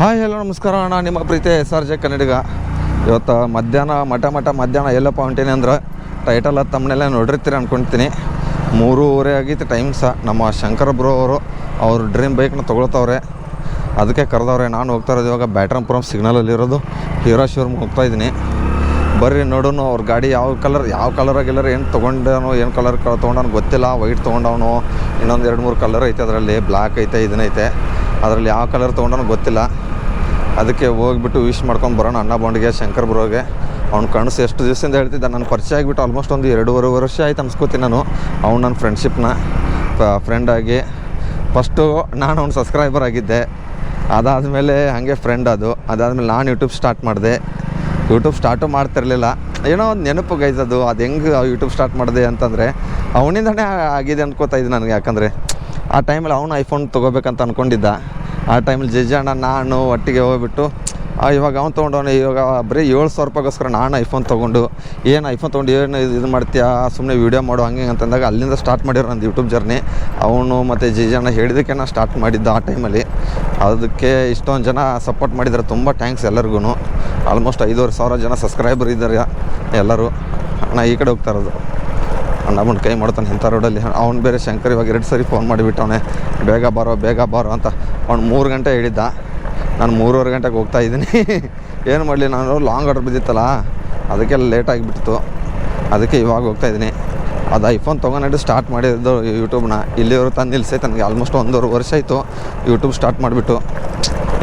Hi hello ನಮಸ್ಕಾರ ಅಣ್ಣ, ನಿಮ್ಮ ಪ್ರೀತಿ SRJ ಕನ್ನಡಿಗ. ಇವತ್ತು ಮಧ್ಯಾಹ್ನ ಮಧ್ಯಾಹ್ನ ಎಲ್ಲಪ್ಪ ಹೊಂಟೀನಿ ಅಂದ್ರೆ ಟೈಟಲ್ ತಮ್ಮನೆಲ್ಲ ನೋಡಿರ್ತೀರಿ ಅಂದ್ಕೊಳ್ತೀನಿ. 3:30 ಆಗೈತೆ ಟೈಮ್ ಸಹ. ನಮ್ಮ ಶಂಕರ್ ಬ್ರೋ ಅವರು ಡ್ರೀಮ್ ಬೈಕ್ನ ತೊಗೊಳ್ತವ್ರೆ, ಅದಕ್ಕೆ ಕರೆದವ್ರೆ. ನಾನು ಹೋಗ್ತಾ ಇರೋದು ಇವಾಗ ಬ್ಯಾಟ್ರಾಂಪುರಂ ಸಿಗ್ನಲಲ್ಲಿರೋದು ಹೀರೋ ಶೋರೂಮ್ ಹೋಗ್ತಾಯಿದ್ದೀನಿ. ಬರ್ರಿ ನೋಡೋನು ಅವ್ರ ಗಾಡಿ ಯಾವ ಕಲರಾಗಿಲ್ಲರ ಏನು ತೊಗೊಂಡವನು, ಏನು ಕಲರ್ ತೊಗೊಂಡವನು ಗೊತ್ತಿಲ್ಲ. ವೈಟ್ ತೊಗೊಂಡವನು, ಇನ್ನೊಂದು 2-3 ಕಲರ್ ಐತೆ ಅದರಲ್ಲಿ, ಬ್ಲ್ಯಾಕ್ ಐತೆ, ಇದನ್ನೈತೆ. ಅದರಲ್ಲಿ ಯಾವ ಕಲರ್ ತೊಗೊಂಡವನು ಗೊತ್ತಿಲ್ಲ. ಅದಕ್ಕೆ ಹೋಗ್ಬಿಟ್ಟು ವಿಶ್ ಮಾಡ್ಕೊಂಡು ಬರೋಣ ಅಣ್ಣ ಬಾಂಡಿಗೆ, ಶಂಕರ್ ಬ್ರೋಗೆ. ಅವ್ನು ಕನಸು ಎಷ್ಟು ದಿವಸದಿಂದ ಹೇಳ್ತಿದ್ದ. ನಾನು ಪರಿಚಯ ಆಗಿಬಿಟ್ಟು ಆಲ್ಮೋಸ್ಟ್ ಒಂದು 2.5 ವರ್ಷ ಆಯ್ತು ಅನ್ಸ್ಕೋತೀನಿ. ನಾನು ಅವ್ನು ನನ್ನ ಫ್ರೆಂಡ್ಶಿಪ್ನ ಫ್ರೆಂಡಾಗಿ ಫಸ್ಟು ನಾನು ಅವ್ನು ಸಬ್ಸ್ಕ್ರೈಬರ್ ಆಗಿದ್ದೆ. ಅದಾದಮೇಲೆ ಹಾಗೆ ಫ್ರೆಂಡ್ ಅದಾದಮೇಲೆ ನಾನು ಯೂಟ್ಯೂಬ್ ಸ್ಟಾರ್ಟ್ ಮಾಡಿದೆ. ಯೂಟ್ಯೂಬ್ ಸ್ಟಾರ್ಟು ಮಾಡ್ತಿರಲಿಲ್ಲ, ಏನೋ ಒಂದು ನೆನಪು ಗೈಸದು. ಅದು ಹೆಂಗೆ ಯೂಟ್ಯೂಬ್ ಸ್ಟಾರ್ಟ್ ಮಾಡಿದೆ ಅಂತಂದರೆ ಅವನಿಂದನೇ ಆಗಿದೆ ಅನ್ಕೋತಾ ಇದ್ದೆ ನನಗೆ. ಯಾಕಂದರೆ ಆ ಟೈಮಲ್ಲಿ ಅವನು ಐಫೋನ್ ತೊಗೋಬೇಕಂತ ಅಂದ್ಕೊಂಡಿದ್ದ. ಆ ಟೈಮಲ್ಲಿ ಜಜ್ಜಣ್ಣ ನಾನು ಒಟ್ಟಿಗೆ ಹೋಗ್ಬಿಟ್ಟು ಇವಾಗ ಅವ್ನು ತೊಗೊಂಡವನು. ಇವಾಗ ಬರೀ 7,000 ರೂಪಾಯಿಗೋಸ್ಕರ ನಾನು ಐಫೋನ್ ತೊಗೊಂಡು ಐಫೋನ್ ತೊಗೊಂಡು ಏನು ಇದು ಮಾಡ್ತೀಯಾ, ಸುಮ್ಮನೆ ವೀಡಿಯೋ ಮಾಡು ಹಂಗೆ ಅಂತಂದಾಗ ಅಲ್ಲಿಂದ ಸ್ಟಾರ್ಟ್ ಮಾಡಿರೋ ನಂದು ಯೂಟ್ಯೂಬ್ ಜರ್ನಿ. ಅವನು ಮತ್ತು ಜಜ್ಜಣ್ಣ ಹೇಳಿದ್ದಕ್ಕೆ ನಾನು ಸ್ಟಾರ್ಟ್ ಮಾಡಿದ್ದ ಆ ಟೈಮಲ್ಲಿ. ಅದಕ್ಕೆ ಇಷ್ಟೊಂದು ಜನ ಸಪೋರ್ಟ್ ಮಾಡಿದ್ದಾರೆ, ತುಂಬ ಥ್ಯಾಂಕ್ಸ್ ಎಲ್ಲರಿಗೂ. ಆಲ್ಮೋಸ್ಟ್ 5,500 ಜನ ಸಬ್ಸ್ಕ್ರೈಬರ್ ಇದ್ದಾರೆ ಎಲ್ಲರೂ. ನಾನು ಈ ಕಡೆ ಹೋಗ್ತಾ ಇರೋದು, ಅಣ್ಣ ಬಂದು ಕೈ ಮಾಡ್ತಾನೆ ಇಂಥ ರೋಡಲ್ಲಿ. ಅವ್ನು ಬೇರೆ ಶಂಕರ್ ಇವಾಗ 2 ಸರಿ ಫೋನ್ ಮಾಡಿಬಿಟ್ಟವನೆ, ಬೇಗ ಬಾರೋ ಅಂತ. ಅವ್ನು 3 ಗಂಟೆ ಹೇಳಿದ್ದ, ನಾನು 3:30 ಗಂಟೆಗೆ ಹೋಗ್ತಾ ಇದ್ದೀನಿ. ಏನು ಮಾಡಲಿ, ನಾನು ಲಾಂಗ್ ಆರ್ಡರ್ ಬಿದ್ದಿತ್ತಲ್ಲ, ಅದಕ್ಕೆಲ್ಲ ಲೇಟ್ ಆಗಿಬಿಟ್ಟಿತ್ತು. ಅದಕ್ಕೆ ಇವಾಗ ಹೋಗ್ತಾಯಿದ್ದೀನಿ. ಅದು ಐಫೋನ್ ತೊಗೊಂಡು ಸ್ಟಾರ್ಟ್ ಮಾಡಿದ್ದು ಯೂಟ್ಯೂಬ್ನ. ಇಲ್ಲಿಯವರು ತಂದು ನಿಲ್ಸೈತೆ ನನಗೆ. ಆಲ್ಮೋಸ್ಟ್ 1.5 ವರ್ಷ ಆಯಿತು ಯೂಟ್ಯೂಬ್ ಸ್ಟಾರ್ಟ್ ಮಾಡಿಬಿಟ್ಟು.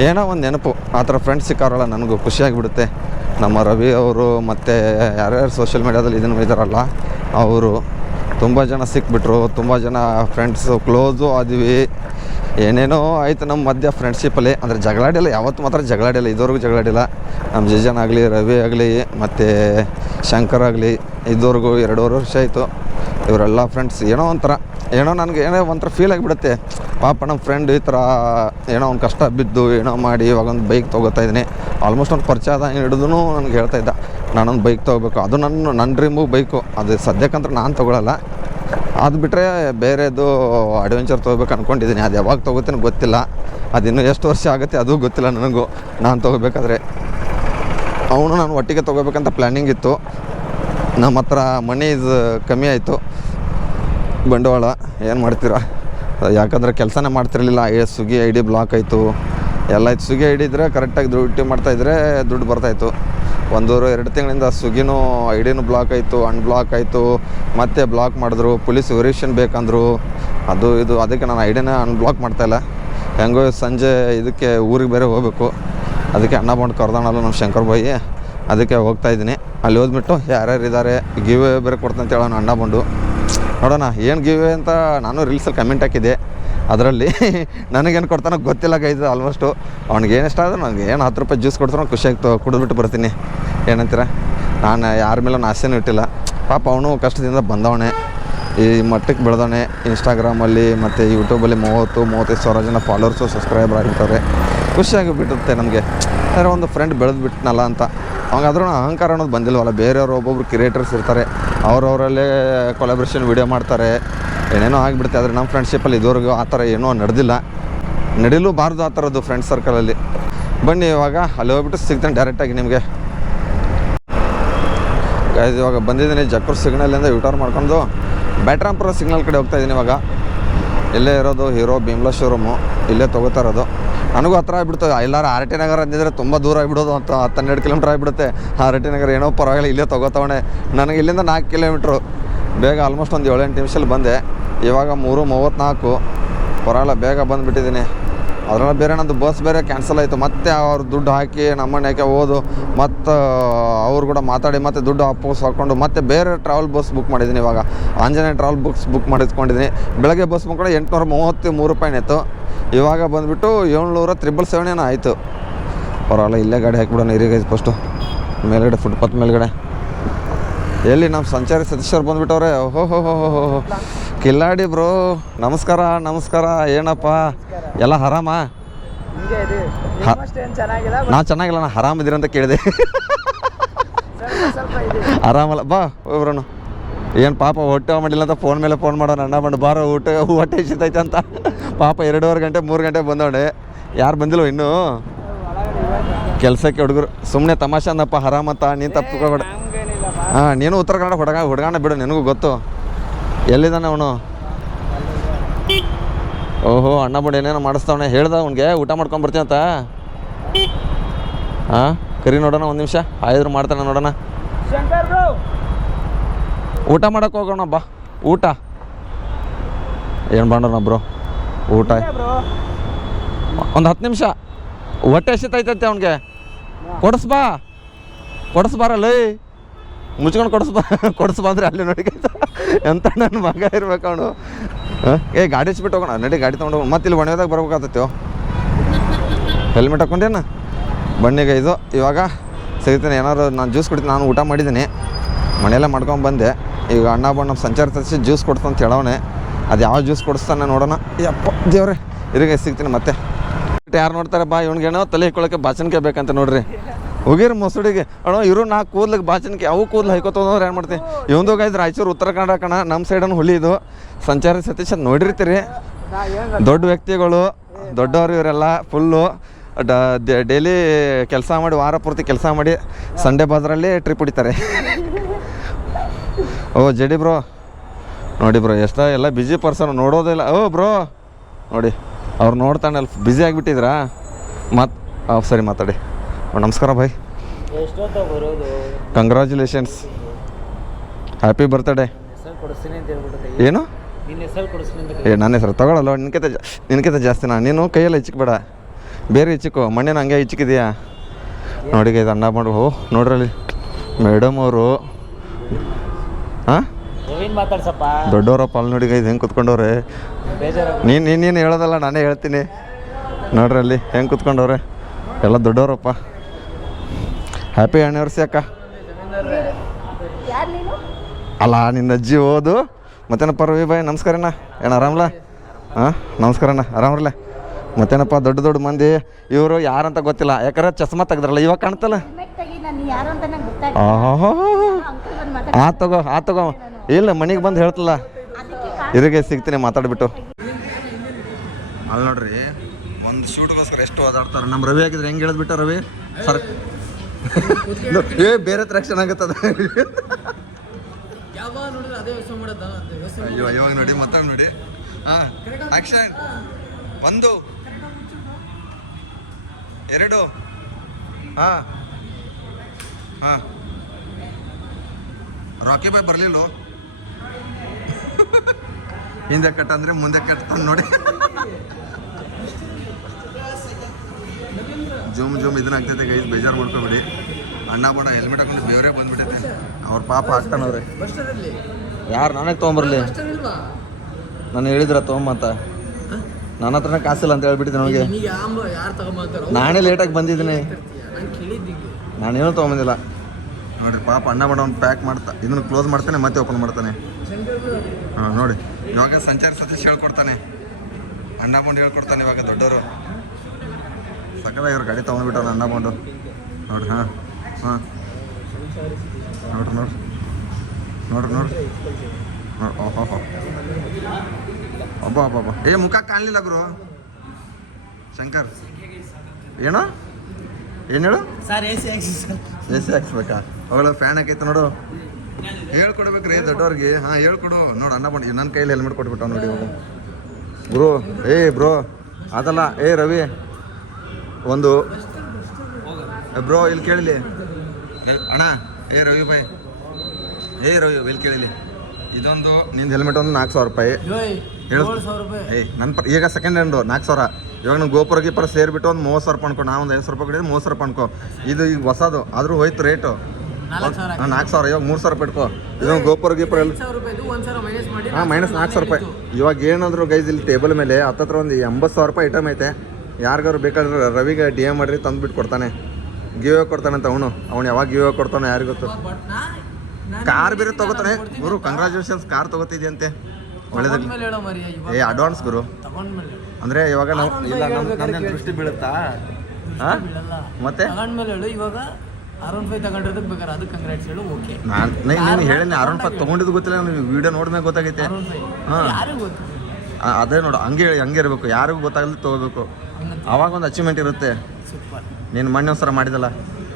ಏನೋ ಒಂದು ನೆನಪು. ಆ ಥರ ಫ್ರೆಂಡ್ಸ್ ಸಿಕ್ಕಾರಲ್ಲ, ನನಗೂ ಖುಷಿಯಾಗಿಬಿಡುತ್ತೆ. ನಮ್ಮ ರವಿ ಅವರು ಮತ್ತು ಯಾರ್ಯಾರು ಸೋಷಿಯಲ್ ಮೀಡ್ಯಾದಲ್ಲಿ ಇದನ್ನು ಇದ್ದಾರಲ್ಲ ಅವರು ತುಂಬ ಜನ ಸಿಕ್ಬಿಟ್ರು. ತುಂಬ ಜನ ಫ್ರೆಂಡ್ಸು ಕ್ಲೋಸು ಆದ್ವಿ. ಏನೇನೋ ಆಯಿತು ನಮ್ಮ ಮಧ್ಯ ಫ್ರೆಂಡ್ಶಿಪ್ಪಲ್ಲಿ. ಅಂದರೆ ಜಗಳಾಡಿಲ್ಲ, ಯಾವತ್ತು ಮಾತ್ರ ಜಗಳಾಡಿಲ್ಲ, ಇದುವರೆಗೂ ಜಗಳಾಡಿಲ್ಲ. ನಮ್ಮ ಜಜನ್ ಆಗಲಿ, ರವಿ ಆಗಲಿ, ಮತ್ತು ಶಂಕರ್ ಆಗಲಿ, ಇದುವರೆಗೂ 2.5 ವರ್ಷ ಆಯಿತು. ಇವರೆಲ್ಲ ಫ್ರೆಂಡ್ಸ್. ಏನೋ ನನಗೆ ಒಂಥರ ಫೀಲ್ ಆಗಿಬಿಡುತ್ತೆ. ಪಾಪ ನಮ್ಮ ಫ್ರೆಂಡ್ ಈ ಥರ ಏನೋ ಒಂದು ಕಷ್ಟ ಬಿದ್ದು ಏನೋ ಮಾಡಿ ಇವಾಗ ಒಂದು ಬೈಕ್ ತೊಗೋತಾ ಇದ್ದೀನಿ. ಆಲ್ಮೋಸ್ಟ್ ಒಂದು ಪರಿಚಯ ಆದ ಹಿಡಿದು ನನಗೆ ಹೇಳ್ತಾ ಇದ್ದ, ನಾನೊಂದು ಬೈಕ್ ತೊಗೋಬೇಕು. ಅದು ನನ್ನ ಡ್ರೀಮು ಬೈಕು. ಅದು ಸದ್ಯಕ್ಕಂದ್ರೆ ನಾನು ತೊಗೊಳ್ಳಲ್ಲ. ಅದು ಬಿಟ್ಟರೆ ಬೇರೆದು ಅಡ್ವೆಂಚರ್ ತೊಗೋಬೇಕು ಅಂದ್ಕೊಂಡಿದ್ದೀನಿ. ಅದು ಯಾವಾಗ ತೊಗೋತೀನಿ ಗೊತ್ತಿಲ್ಲ. ಅದಿನ್ನೂ ಎಷ್ಟು ವರ್ಷ ಆಗುತ್ತೆ ಅದು ಗೊತ್ತಿಲ್ಲ ನನಗೂ. ನಾನು ತೊಗೋಬೇಕಾದ್ರೆ ಅವನು ನಾನು ಒಟ್ಟಿಗೆ ತೊಗೋಬೇಕಂತ ಪ್ಲ್ಯಾನಿಂಗ್ ಇತ್ತು. ನಮ್ಮ ಹತ್ರ ಮನಿ ಕಮ್ಮಿ ಆಯಿತು, ಬಂಡವಾಳ. ಏನು ಮಾಡ್ತೀರಾ, ಯಾಕಂದರೆ ಕೆಲಸನೇ ಮಾಡ್ತಿರಲಿಲ್ಲ. ಸ್ವಿಗ್ಗಿ ID ಬ್ಲಾಕ್ ಆಯಿತು, ಎಲ್ಲ ಆಯ್ತು. ಸ್ವಿಗ್ಗಿ ID ಇದ್ದರೆ ಕರೆಕ್ಟಾಗಿ ಡ್ಯೂಟಿ ಮಾಡ್ತಾಯಿದ್ರೆ ದುಡ್ಡು ಬರ್ತಾಯಿತ್ತು. 1-2 ತಿಂಗಳಿಂದ ಸ್ವಿಗ್ಗಿನೂ IDನೂ ಬ್ಲಾಕ್ ಆಯಿತು, ಅನ್ಬ್ಲಾಕ್ ಆಯಿತು, ಮತ್ತೆ ಬ್ಲಾಕ್ ಮಾಡಿದ್ರು. ಪೊಲೀಸ್ ವೆರಿಫಿಕೇಷನ್ ಬೇಕಂದರು, ಅದು ಇದು. ಅದಕ್ಕೆ ನಾನು IDನ ಅನ್ಬ್ಲಾಕ್ ಮಾಡ್ತಾಯಿಲ್ಲ. ಹೆಂಗೋ ಸಂಜೆ ಇದಕ್ಕೆ ಊರಿಗೆ ಬೇರೆ ಹೋಗಬೇಕು. ಅದಕ್ಕೆ ಅಣ್ಣ ಬಂದು ಕರೆದವನಲ್ಲ ನಮ್ಮ ಶಂಕರ್ ಬಾಯಿ, ಅದಕ್ಕೆ ಹೋಗ್ತಾಯಿದ್ದೀನಿ. ಅಲ್ಲಿ ಹೋದ್ಬಿಟ್ಟು ಯಾರ್ಯಾರು ಇದ್ದಾರೆ ಗಿವ್ ಅವೇ ಬೇರೆ ಕೊಡ್ತಂತ ಹೇಳೋಣ ಅಣ್ಣ ಬಂದು. ನೋಡೋಣ ಏನು ಗಿವ್ ಅವೇ ಅಂತ. ನಾನು ರೀಲ್ಸಲ್ಲಿ ಕಮೆಂಟ್ ಹಾಕಿದ್ದೆ, ಅದರಲ್ಲಿ ನನಗೇನು ಕೊಡ್ತಾನೋ ಗೊತ್ತಿಲ್ಲ ಗೈದು. ಆಲ್ಮೋಸ್ಟು ಅವ್ನಿಗೇನು ಇಷ್ಟ ಆದ್ರೆ ನನಗೆ ಏನು 10 ರೂಪಾಯಿ ಜ್ಯೂಸ್ ಕೊಡ್ತಾನೋ ಖುಷಿಯಾಗಿ ಕುಡಿದ್ಬಿಟ್ಟು ಬರ್ತೀನಿ. ಏನಂತೀರ, ನಾನು ಯಾರ ಮೇಲೆ ಆಸೆನೂ ಇಟ್ಟಿಲ್ಲ. ಪಾಪ ಅವನು ಕಷ್ಟದಿಂದ ಬಂದವನೇ, ಈ ಮಟ್ಟಕ್ಕೆ ಬೆಳೆದವನೇ. ಇನ್ಸ್ಟಾಗ್ರಾಮಲ್ಲಿ ಮತ್ತು ಯೂಟ್ಯೂಬಲ್ಲಿ 30-35 ಸಾವಿರ ಜನ ಫಾಲೋವರ್ಸು ಸಬ್ಸ್ಕ್ರೈಬರ್ ಆಗಿರ್ತಾರೆ. ಖುಷಿಯಾಗಿ ಬಿಟ್ಟುತ್ತೆ ನಮಗೆ. ಯಾರೋ ಒಂದು ಫ್ರೆಂಡ್ ಬೆಳೆದ್ಬಿಟ್ನಲ್ಲ ಅಂತ. ಅವಾಗಾದ್ರೂ ಅಹಂಕಾರ ಅನ್ನೋದು ಬಂದಿಲ್ವಲ್ಲ. ಬೇರೆಯವರು ಒಬ್ಬೊಬ್ರು ಕ್ರಿಯೇಟರ್ಸ್ ಇರ್ತಾರೆ, ಅವರವರಲ್ಲೇ ಕೊಲಾಬ್ರೇಷನ್ ವೀಡಿಯೋ ಮಾಡ್ತಾರೆ, ಏನೇನೋ ಆಗಿಬಿಡುತ್ತೆ. ಆದರೆ ನಮ್ಮ ಫ್ರೆಂಡ್ಶಿಪ್ಪಲ್ಲಿ ಇದುವರೆಗೂ ಆ ಥರ ಏನೂ ನಡೀಲೂಬಾರ್ದು ಆ ಥರದ್ದು ಫ್ರೆಂಡ್ಸ್ ಸರ್ಕಲಲ್ಲಿ. ಬನ್ನಿ ಇವಾಗ ಅಲ್ಲಿ ಹೋಗ್ಬಿಟ್ಟು ಸಿಗ್ತಾನೆ ಡೈರೆಕ್ಟಾಗಿ ನಿಮಗೆ. ಇವಾಗ ಬಂದಿದ್ದೀನಿ ಜಕ್ಕೂರು ಸಿಗ್ನಲಿಂದ ಯೂಟರ್ನ್ ಮಾಡ್ಕೊಂಡು ಬ್ಯಾಟ್ರಾಂಪುರ ಸಿಗ್ನಲ್ ಕಡೆ ಹೋಗ್ತಾಯಿದ್ದೀನಿ. ಇವಾಗ ಇಲ್ಲೇ ಇರೋದು ಹೀರೋ ಭೀಮ್ಲಾ ಶೋರೂಮು, ಇಲ್ಲೇ ತೊಗೋತಾ ಇರೋದು. ನನಗೂ ಹತ್ರ ಆಗಿಬಿಡ್ತು. ಎಲ್ಲರೂ RT ನಗರ ಅಂದಿದ್ರೆ ತುಂಬ ದೂರ ಆಗಿಬಿಡೋದು ಅಂತ. 10-12 ಕಿಲೋಮೀಟ್ರ್ ಆಗಿಬಿಡುತ್ತೆ. RT ನಗರ ಏನೋ ಪರವಾಗಿಲ್ಲ, ಇಲ್ಲೇ ತೊಗೋತವಣೆ. ನನಗೆ ಇಲ್ಲಿಂದ 4 ಕಿಲೋಮೀಟ್ರು. ಬೇಗ ಆಲ್ಮೋಸ್ಟ್ ಒಂದು 7-8 ನಿಮಿಷದಲ್ಲಿ ಬಂದೆ. ಇವಾಗ 3:34. ಪರವಾಗಿಲ್ಲ, ಬೇಗ ಬಂದುಬಿಟ್ಟಿದ್ದೀನಿ. ಅದರಲ್ಲಿ ಬೇರೆ ನಂದು ಬಸ್ ಬೇರೆ ಕ್ಯಾನ್ಸಲ್ ಆಯಿತು. ಮತ್ತು ಅವ್ರು ದುಡ್ಡು ಹಾಕಿ ನಮ್ಮನೆ ಯಾಕೆ ಹೋದು, ಮತ್ತು ಅವ್ರು ಕೂಡ ಮಾತಾಡಿ ಮತ್ತೆ ದುಡ್ಡು ವಾಪಸ್ ಹಾಕ್ಕೊಂಡು ಮತ್ತೆ ಬೇರೆ ಟ್ರಾವೆಲ್ ಬಸ್ ಬುಕ್ ಮಾಡಿದ್ದೀನಿ. ಇವಾಗ ಆಂಜನೇಯ ಟ್ರಾವೆಲ್ ಬುಕ್ ಮಾಡಿಸ್ಕೊಂಡಿದ್ದೀನಿ. ಬೆಳಗ್ಗೆ ಬಸ್ ಬುಕ್ ಮಾಡಿ 833 ರೂಪಾಯಿ ಇತ್ತು. ಇವಾಗ ಬಂದುಬಿಟ್ಟು 700 ಏನೋ ಆಯಿತು. ಪರವಾಗಿಲ್ಲ, ಇಲ್ಲೇ ಗಾಡಿ ಹಾಕಿಬಿಡೋಣ. ನೀರಿಗೆ ಫಸ್ಟು ಮೇಲ್ಗಡೆ ಫುಟ್ಪಾತ್ ಮೇಲ್ಗಡೆ. ಎಲ್ಲಿ ನಮ್ಮ ಸಂಚಾರಿ ಸತೀಶ್ವರ್ ಬಂದುಬಿಟ್ಟವ್ರೆ. ಓಹೋ ಕಿಲ್ಲಾಡಿ ಬ್ರೋ, ನಮಸ್ಕಾರ. ಏನಪ್ಪ ಎಲ್ಲ ಆರಾಮ? ನಾ ಚೆನ್ನಾಗಿಲ್ಲ, ನಾ ಆರಾಮಿದ್ದೀರ ಅಂತ ಕೇಳಿದೆ. ಆರಾಮಲ್ಲ, ಬಾ ಹೋಗ್ಬರೋಣ. ಏನು ಪಾಪ ಹೊಟ್ಟೆ ಮಾಡಿಲ್ಲ ಅಂತ ಫೋನ್ ಮೇಲೆ ಫೋನ್ ಮಾಡೋಣ. ಅಣ್ಣ ಬಂದು ಬಾರೋ ಹೊಟ್ಟೆ ಇಷ್ಟೈತೆ ಅಂತ. ಪಾಪ 2:15 ಗಂಟೆ 3 ಗಂಟೆ ಬಂದವಣೆ. ಯಾರು ಬಂದಿಲ್ವ ಇನ್ನೂ? ಕೆಲಸಕ್ಕೆ ಹುಡುಗರು ಸುಮ್ಮನೆ ತಮಾಷೆ ಅಂದಪ್ಪ ಹರಾಮತ್ತ ನೀನು ತಪ್ಪಿಸ್ಕೊಬೇಡ. ಹಾಂ, ನೀನು ಉತ್ತರ ಕನ್ನಡ ಹುಡುಗಾಣ ಬಿಡು, ನಿನಗೂ ಗೊತ್ತು ಎಲ್ಲಿದ್ದಾನೆ ಅವನು. ಓಹೋ, ಅಣ್ಣ ಬಿಡು ಏನೇನೋ ಮಾಡಿಸ್ತಾವಣೆ. ಹೇಳ್ದ ಅವ್ನಿಗೆ ಊಟ ಮಾಡ್ಕೊಂಡು ಬರ್ತೀನಿ ಅಂತ. ಹಾಂ, ಕರಿ ನೋಡೋಣ ಒಂದು ನಿಮಿಷ, ಆಯ್ದ್ರು ಮಾಡ್ತಾನೆ ನೋಡೋಣ. ಊಟ ಮಾಡೋಕೆ ಹೋಗೋಣ ಬಾ. ಊಟ ಏನು ಮಾಡೋಣ ಬ್ರೋ? ಊಟ ಒಂದು 10 ನಿಮಿಷ. ಹೊಟ್ಟೆ ಎಷ್ಟೈತೈತೆ ಅವ್ನಿಗೆ. ಕೊಡಿಸ್ಬಾರಲ್ಲ, ಮುಚ್ಕೊಂಡು ಕೊಡಿಸ್ಬಾ ಅಂದರೆ ಅಲ್ಲಿ ನೋಡಿ ಎಂತ ನನ್ನ ಮಗ ಇರ್ಬೇಕು ಅವನು. ಗಾಡಿ ಹಚ್ಬಿಟ್ಟು ಹೋಗೋಣ, ನಡಿ ಗಾಡಿ ತೊಗೊಂಡು ಹೋಗೋಣ. ಮತ್ತೆ ಇಲ್ಲಿ ಒಣೆದಾಗ ಬರ್ಬೇಕಾಗ್ತೈತೋ. ಹೆಲ್ಮೆಟ್ ಹಾಕ್ಕೊಂಡೇನ ಬಣ್ಣಿಗೆ ಇದು. ಇವಾಗ ಸಿಗ್ತೀನಿ ಏನಾದ್ರು. ನಾನು ಜ್ಯೂಸ್ ಕುಡಿತೀನಿ, ನಾನು ಊಟ ಮಾಡಿದ್ದೀನಿ, ಮನೆಯಲ್ಲೇ ಮಾಡ್ಕೊಂಡು ಬಂದೆ. ಈಗ ಅಣ್ಣ ಬಣ್ಣ ಸಂಚಾರ ತರಿಸಿ ಜ್ಯೂಸ್ ಕೊಡ್ತಾನೆ ಹೇಳೋನೆ. ಅದು ಯಾವ ಜ್ಯೂಸ್ ಕೊಡಿಸ್ತಾನೆ ನೋಡೋಣ. ಯಪ್ಪ ದೇವ್ರೆ, ಇರಿಗೆ ಸಿಗ್ತೀನಿ ಮತ್ತೆ. ಯಾರು ನೋಡ್ತಾರೆ ಬಾ, ಇವ್ನಿಗೇನೋ ತಲೆ ಇಕ್ಕೊಳ್ಳೋಕ್ಕೆ ಬಾಚಣಿಕೆ ಬೇಕಂತ ನೋಡ್ರಿ. ಹೋಗಿರಿ ಮೊಸಡಿಗೆ ಅಣ್ಣ, ಇರು ನಾ ಕೂದ್ಲಿಗೆ ಬಾಚಣಿಕೆ, ಅವು ಕೂದಲು ಹೈಕೋತಂದ್ರೆ ಏನು ಮಾಡ್ತೀವಿ. ಇವಂದು ಗೈದು ರಾಯಚೂರು ಉತ್ತರ ಕನ್ನಡ ಕಣ, ನಮ್ಮ ಸೈಡನ್ನು ಹುಲಿ ಇದು. ಸಂಚಾರಿ ಸತೀಶ್ ಅಂತ ನೋಡಿರ್ತೀರಿ. ದೊಡ್ಡ ವ್ಯಕ್ತಿಗಳು, ದೊಡ್ಡವರು ಇವರೆಲ್ಲ. ಫುಲ್ಲು ಡೈಲಿ ಕೆಲಸ ಮಾಡಿ, ವಾರ ಪೂರ್ತಿ ಕೆಲಸ ಮಾಡಿ ಸಂಡೇ ಬಾಜರಲ್ಲಿ ಟ್ರಿಪ್ ಹೊಡಿತಾರೆ. ಓ ಜಡಿ ಬ್ರೋ, ನೋಡಿ ಬ್ರೋ ಎಷ್ಟ ಎಲ್ಲ ಬ್ಯುಸಿ ಪರ್ಸನ್, ನೋಡೋದಿಲ್ಲ. ಓ ಬ್ರೋ ನೋಡಿ, ಅವ್ರು ನೋಡ್ತಾನೆ ಅಲ್ಲಿ ಬ್ಯುಸಿ ಆಗಿಬಿಟ್ಟಿದ್ರಾ. ಸರಿ ಮಾತಾಡಿ. ನಮಸ್ಕಾರ ಭಾಯ್, ಕಂಗ್ರ್ಯಾಚುಲೇಷನ್ಸ್, ಹ್ಯಾಪಿ ಬರ್ತ್ಡೇ. ಏನು ನನ್ನ ಹೆಸರು ತಗೊಳ್ಳಲ್ಲ, ನಿನಕಿಂತ ಜಾಸ್ತಿನಾ ನೀನು? ಕೈಯೆಲ್ಲ ಹೆಚ್ಚಿಕ್ಬೇಡ, ಬೇರೆ ಹೆಚ್ಚಿಕೋ. ಮಣ್ಣಿನ ಹಂಗೆ ಹೆಚ್ಚಿಕಿದೆಯಾ ನೋಡಿ. ಇದು ಅಣ್ಣ ಮಾಡು. ಹೋ ನೋಡ್ರಲ್ಲಿ ಮೇಡಮ್ ಅವರು. ಹಾಂ, ದೊಡ್ಡವರಪ್ಪ ಅಲ್ಲಿ ನೋಡಿ ಇದು ಹೆಂಗೆ ಕುತ್ಕೊಂಡವ್ರೆ. ನೀನು ಹೇಳೋದಲ್ಲ, ನಾನೇ ಹೇಳ್ತೀನಿ. ನೋಡ್ರಿ ಅಲ್ಲಿ ಹೆಂಗೆ ಕುತ್ಕೊಂಡವ್ರೆ, ಎಲ್ಲ ದೊಡ್ಡವರಪ್ಪ. ಹ್ಯಾಪಿ ಆ್ಯನಿವರ್ಸರಿ ಅಕ್ಕ. ಅಲ್ಲ ನಿನ್ನ ಅಜ್ಜಿ ಓದು. ಮತ್ತೇನಪ್ಪ ರವಿ ಬಾಯ್, ನಮಸ್ಕಾರಣ್ಣ. ಏನು ಆರಾಮಲ್ಲ? ಹಾಂ, ನಮಸ್ಕಾರಣ್ಣ, ಆರಾಮ್ರಲ್ಲ? ಮತ್ತೇನಪ್ಪ ದೊಡ್ಡ ಮಂದಿ ಇವರು ಯಾರಂತ ಗೊತ್ತಿಲ್ಲ, ಯಾಕಂದ್ರೆ ಚಸ್ಮಾ ತೆಗ್ದ್ರಲ್ಲ, ಇವಾಗ ಕಾಣ್ತಲ್ಲ. ಆ ತಗೋ ಇಲ್ಲ, ಮನೆಗೆ ಬಂದು ಹೇಳ್ತಲ್ಲ, ಇರಿಗೆ ಸಿಗ್ತೀನಿ ಮಾತಾಡ್ಬಿಟ್ಟು. ಅಲ್ಲಿ ನೋಡ್ರಿ, ಒಂದು ಶೂಟ್ಗೋಸ್ಕರ ಎಷ್ಟು ಓದಾಡ್ತಾರೆ. ನಮ್ಮ ರವಿ ಆಗಿದ್ರೆ ಹೆಂಗೆ ಹೇಳಿದ್ಬಿಟ್ಟ ರವಿ ಸರ್. ಬೇರೆ ತರ ಆಗುತ್ತದ. ಅಯ್ಯೋ ಇವಾಗ ನೋಡಿ, ಮಾತಾಡಿ ನೋಡಿ. ಹಾಂ, ಆಕ್ಷನ್ 1 2. ಹಾಂ ಹಾಂ, ರಾಕಿ ಬಾಯ್ ಬರಲಿಲ್ಲ. ಹಿಂದೆ ಕಟ್ ಅಂದರೆ ಮುಂದೆ ಕಟ್ತಾನೆ ನೋಡಿ. ಜೂಮ್ ಇದನ್ನಾಗ್ತೈತೆ ಗೈಸ್, ಬೇಜಾರು ಮಾಡ್ಕೊಬೇಡಿ. ಅಣ್ಣ ಬಣ್ಣ ಹೆಲ್ಮೆಟ್ ಹಾಕೊಂಡು ಬೇವ್ರೆ ಬಂದ್ಬಿಟ್ಟೈತೆ. ಅವ್ರ ಪಾಪ ಹಾಕ್ತಾನವ್ರೆ. ಯಾರು ನನಗೆ ತೊಗೊಂಬರ್ಲಿ? ನಾನು ಹೇಳಿದ್ರ ತೊಗೊಂಬಂತ, ನನ್ನ ಹತ್ರನೇ ಕಾಸಿಲ್ಲ ಅಂತ ಹೇಳ್ಬಿಟ್ಟಿದ್ದೆ ನನಗೆ. ನಾನೇ ಲೇಟಾಗಿ ಬಂದಿದ್ದೀನಿ, ನಾನೇನು ತೊಗೊಂಬಂದಿಲ್ಲ ನೋಡಿರಿ. ಪಾಪ ಅಣ್ಣ ಬಣ್ಣ ಒಂದು ಪ್ಯಾಕ್ ಮಾಡ್ತಾ ಇದನ್ನು ಕ್ಲೋಸ್ ಮಾಡ್ತಾನೆ, ಮತ್ತೆ ಓಪನ್ ಮಾಡ್ತಾನೆ. ಹಾಂ ನೋಡಿ, ಇವಾಗ ಸಂಚಾರ ಸತೀಶ್ ಹೇಳ್ಕೊಡ್ತಾನೆ, ಅಣ್ಣ ಬಣ್ಣ ಹೇಳ್ಕೊಡ್ತಾನೆ. ಇವಾಗ ದೊಡ್ಡವರು ಸಕಲ ಇವ್ರು ಗಾಡಿ ತೊಗೊಂಡ್ಬಿಟ್ಟವ್ರು ಅಣ್ಣ ಬಣ್ಣ ನೋಡ್ರಿ. ಹಾಂ ಹಾಂ, ನೋಡ್ರಿ. ಓಹೋ ಅಬ್ಬಾ, ಏ ಮುಖ ಕಾಣಲಿಲ್ಲ ಗುರು. ಶಂಕರ್ ಏನು ಹೇಳು? ಎ ಸಿ ಹಾಕ್ಸ್ಬೇಕಾ? ಅವಳ ಫ್ಯಾನ್ ಹಾಕೈತೆ ನೋಡು. ಹೇಳ್ಕೊಡ್ಬೇಕ್ರಿ ದೊಡ್ಡವ್ರಿಗೆ. ಹಾಂ ಹೇಳ್ಕೊಡು. ನೋಡು ಅಣ್ಣ ಬಣ್ಣ ನನ್ನ ಕೈಯಲ್ಲಿ ಹೆಲ್ಮೆಟ್ ಕೊಟ್ಬಿಟ್ಟ ನೋಡಿ ಇವಾಗ. ಬ್ರೋ ಅದಲ್ಲ. ರವಿ ಒಂದು ಬ್ರೋ ಇಲ್ಲಿ ಕೇಳಲಿ ಅಣ್ಣ. ರವಿ ಬಾಯ್, ರವಿ ಇಲ್ಲಿ ಕೇಳಲಿ. ಇದೊಂದು ನಿಂದು ಹೆಲ್ಮೆಟ್ ಒಂದು 4,000 ರೂಪಾಯಿ ಹೇಳು. ನನ್ನ ಈಗ ಸೆಕೆಂಡ್ ಹ್ಯಾಂಡು 4,000. ಇವಾಗ ನಾವು ಗೋಪುರ ಗೀಪುರ ಸೇರಿಬಿಟ್ಟು ಒಂದು 30,000 ರೂಪಾಯಿ ಅನ್ಕೊ. ನಾವು ಒಂದು 50 ರೂಪಾಯಿ ಕೊಡಿದ್ರೆ 30,000 ರೂಪಾಯಿ ಅನ್ಕೋ. ಇದು ಈಗ ಹೊಸದು ಆದರೂ ಹೋಯ್ತು ರೇಟು 4,000. ಇವಾಗ 3,000 ರೂಪಾಯಿ ಇಟ್ಕೋ. ಇದೊಂದು ಗೋಪುರ ಗೀಪುರ ಎಲ್ಲ ಹಾಂ ಮೈನಸ್ 4,000 ರೂಪಾಯಿ. ಇವಾಗ ಏನಾದರೂ ಗೈಸ್ ಇಲ್ಲಿ ಟೇಬಲ್ ಮೇಲೆ ಹತ್ತತ್ರ ಒಂದು 80,000 ರೂಪಾಯಿ ಐಟಮ್ ಐತೆ. ಯಾರಿಗಾರು ಬೇಕಾದ್ರೆ ರವಿಗೆ DM ಮಾಡಿರಿ, ತಂದುಬಿಟ್ಟು ಕೊಡ್ತಾನೆ. ಗಿವ್ ಕೊಡ್ತಾನಂತ ಅವನು ಯಾವಾಗ ಗಿವ್ ಕೊಡ್ತಾನೋ ಯಾರಿಗೂ ಗೊತ್ತು. ಕಾರ್ ಬೇರೆ ತಗೋತಾನೆ ಗುರು. ಕಂಗ್ರ್ಯಾಚುಲೇಷನ್ಸ್, ಕಾರ್ ತಗೋತಿದ್ಯಂತೆ. ಒಳ್ಳೇದಾಗಿ. ಅಡ್ವಾನ್ಸ್ ಗುರು. ಅಂದರೆ ಇವಾಗ ನಾವು ಇಲ್ಲ ನಮ್ಮ ದೃಷ್ಟಿ ಬೀಳುತ್ತಾ? ಹಾಂ ಮತ್ತೆ ನಾನು ಹೇಳಿನಿ R15 ತೊಗೊಂಡಿದ್ದು ಗೊತ್ತಿಲ್ಲ, ನನಗೆ ವಿಡಿಯೋ ನೋಡಿದ್ಮೇಲೆ ಗೊತ್ತಾಗೈತೆ. ಹಾಂ ಅದೇ ನೋಡು, ಹಂಗೆ ಇರಬೇಕು. ಯಾರಿಗೂ ಗೊತ್ತಾಗಲಿ ತೊಗೋಬೇಕು. ಅವಾಗ ಒಂದು ಅಚೀವ್ಮೆಂಟ್ ಇರುತ್ತೆ. ನೀನು ಮೊನ್ನೆ ಒಂದ್ಸಲ ಮಾಡಿದಲ್ಲ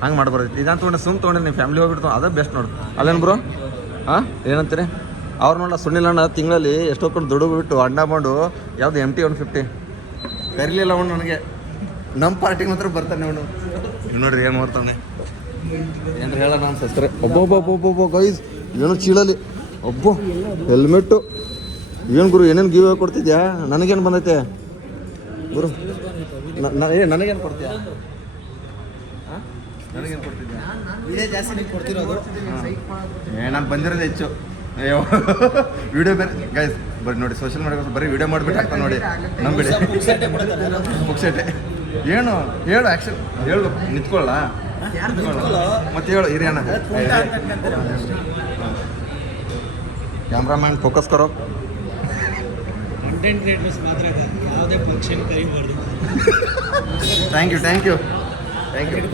ಹಂಗೆ ಮಾಡ್ಬಾರ್ದು. ಇದನ್ನು ತೊಗೊಂಡು ತೊಗೊಂಡು ನೀವು ಫ್ಯಾಮಿಲಿ ಹೋಗ್ಬಿಡ್ತು, ಅದೇ ಬೆಸ್ಟ್ ನೋಡು. ಅಲ್ಲೇನು ಬ್ರೋ? ಹಾಂ ಏನಂತೀರಿ? ಅವ್ರು ನೋಡಲ್ಲ ಸುಣ್ಣಿಲಣ್ಣ ತಿಂಗಳಲ್ಲಿ ಎಷ್ಟೋ ಕೊಂಡು ದುಡ್ಡು ಬಿಟ್ಟು ಅಣ್ಣ ಬಂಡು ಯಾವುದು MT-150 ಕರೀಲಿಲ್ಲ ಅವನು ನನಗೆ. ನಮ್ಮ ಪಾರ್ಟಿಗೆ ಮಾತ್ರ ಬರ್ತಾನೆ ಅವನು. ನೋಡ್ರಿ ಏನು ಮಾಡ್ತಾನೆ ಏನ್ರಿ ಹೇಳ ನಾನು ಸಸ್ತ್ರೆ. ಒಬ್ಬೊಬ್ಬೊಬ್ಬೊಬ್ಬ ಗೈಸ್ ಏನೋ ಚೀಳಲಿ ಒಬ್ಬ ಹೆಲ್ಮೆಟ್ಟು ಏನು ಗುರು ಏನೇನು ಗಿವ್ ಕೊಡ್ತಿದ್ಯಾ? ನನಗೇನು ಬಂದೈತೆ ಗುರು? ನನಗೇನು ಕೊಡ್ತೀಯಾ? ನನಗೇನು ಕೊಡ್ತಿದ್ಯಾ? ಇದೇ ಜಾಸ್ತಿ ನೀವು ಕೊಡ್ತಿರೋದು. ನಾನು ಬಂದಿರೋದು ಹೆಚ್ಚು. ಅಯ್ಯೋ ವಿಡಿಯೋ ಬೇರೆ ಗೈಸ್ ಬರೀ ನೋಡಿ ಸೋಷಿಯಲ್ ಮೀಡಿಯಾ ಬರೀ ವಿಡಿಯೋ ಮಾಡಿಬಿಟ್ಟು ಆಗ್ತಾ ನೋಡಿ ನಂಬಿಡಿ. ಪುಕ್ಸೆಟ್ಟೆ ಏನು ಹೇಳು ಆ್ಯಕ್ಷನ್ ಹೇಳು ನಿಂತ್ಕೊಳ್ಳ ಮತ್ತೆ ಹೇಳು ಹಿರಿಯಣ್ಣ. ಕ್ಯಾಮ್ರಾಮ್ಯಾನ್ ಫೋಕಸ್ ಕರೋ. ಕಂಟೆಂಟ್ ಕ್ರಿಯೇಟರ್ಸ್ ಮಾತ್ರ ಯಾವುದೇ ಫಂಕ್ಷನ್ ಕರಿಬಾರ್ದು. ಥ್ಯಾಂಕ್ ಯು